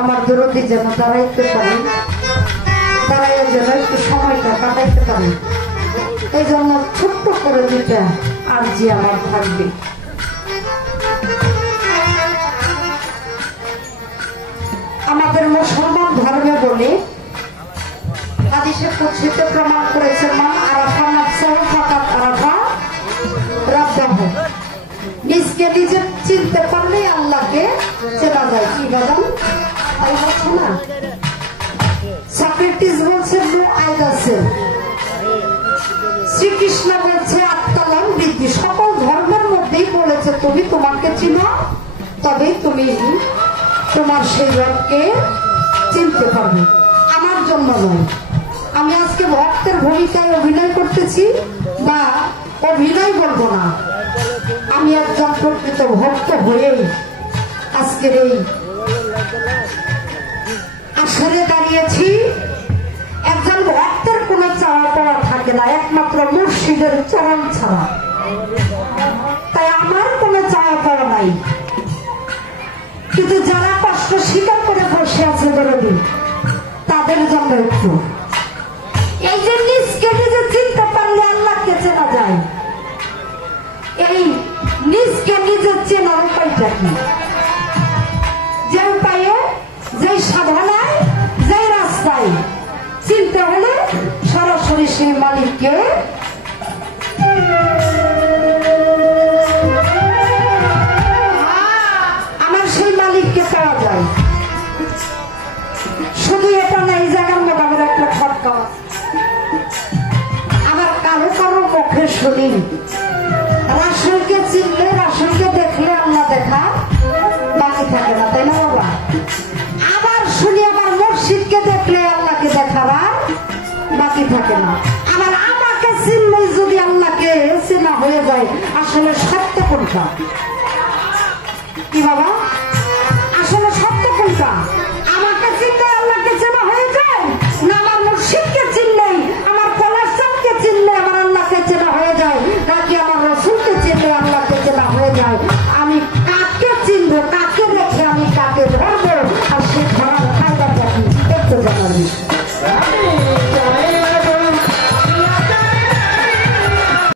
আমার দরদি যেন দাঁড়াইতে পারে, দাঁড়াইয়া যেন একটু সময়টা কাটাইতে পারে, এই জন্য ছোট্ট করে দিতে আর যে আমার থাকবে। আমাদের মুসলমান ধর্মে বলে হাদিসে কুদসিতে প্রমাণ করেছেন, মান আরাফা নাফসাহু ফাকাদ আরাফা রাব্বাহু। নিজকে নিজে চিনতে পারলে আল্লাহকে চেনা যায়। কি বাদাম তাই বলছো না? সক্রেটিস বলছে নো আইড আছে, শ্রীকৃষ্ণ বলছে আত্মালাম বৃদ্ধি। সকল ধর্মের মধ্যেই বলেছে তুমি তোমাকে চিনো, তবে তুমি তোমার সেই রবকে চিনতে পারবে। আমার জন্য নয়, আমি আজকে ভক্তের ভূমিকায় অভিনয় করতেছি বা অভিনয় বলবো না, আমি একজন প্রকৃত ভক্ত হয়েই আজকের এই আসরে দাঁড়িয়েছি। একজন ভক্তের কোনো চাওয়া পাওয়া থাকে না একমাত্র মুর্শিদের চরণ ছাড়া, তাই আমার কোনো চাওয়া পাওয়া নাই। কিন্তু যারা কষ্ট স্বীকার করে বসে আছে দরদি, তাদের জন্য একটু এই যে নিজকে নিজে চিনতে পারলে আল্লাহকে চেনা যায়। এই নিজকে নিজে চেনার উপায়টা কি? যে উপায়ে, যে সাধনায়, যে রাস্তায় চিনতে হলে সরাসরি সেই মালিককে আমার সেই মালিককে পাওয়া যায়। শুধু এটা না, এই জায়গার মধ্যে আমার একটা খটকা আমার কারো কারো পক্ষে শুনি রাসূলকে চিনলে, রাসূলকে দেখলে আল্লাহ দেখা বাকি থাকে না, তাই না বাবা? আবার শুনি আমার মুর্শিদকে দেখলে আল্লাহকে দেখাবার বাকি থাকে না। আবার আমাকে চিনলে যদি আল্লাহকে চেনা হয়ে যায়, আসলে সত্য কোনটা? কি বাবা, আসলে সত্য কোনটা?